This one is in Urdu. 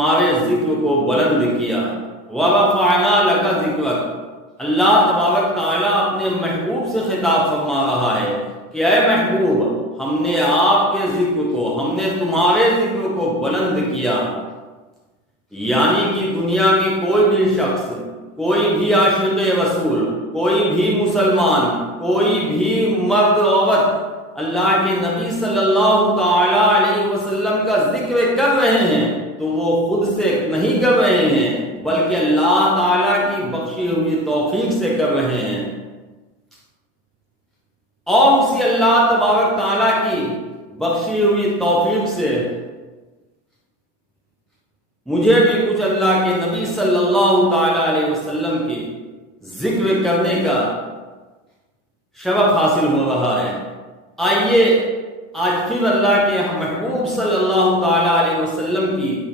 ہمارے ذکر کو بلند کیا۔ وَرَفَعْنَا لَكَ ذِكْرَكَ، اللہ تبارک تعالیٰ اپنے محبوب سے خطاب فرما رہا ہے کہ اے محبوب، ہم نے آپ کے ذکر کو، ہم نے تمہارے ذکر کو بلند کیا۔ یعنی کہ دنیا میں کوئی بھی شخص، کوئی بھی عاشق رسول، کوئی بھی مسلمان، کوئی بھی مرد عورت اللہ کے نبی صلی اللہ تعالی علیہ وسلم کا ذکر کر رہے ہیں تو وہ خود سے نہیں کر رہے ہیں، بلکہ اللہ تعالیٰ کی بخشی ہوئی توفیق سے کر رہے ہیں۔ اور اسی اللہ تبارک تعالیٰ کی بخشی ہوئی توفیق سے مجھے بھی کچھ اللہ کے نبی صلی اللہ تعالی علیہ وسلم کی ذکر کرنے کا شرف حاصل ہو رہا ہے۔ آئیے آج پھر اللہ کے محبوب صلی اللہ تعالی علیہ وسلم کی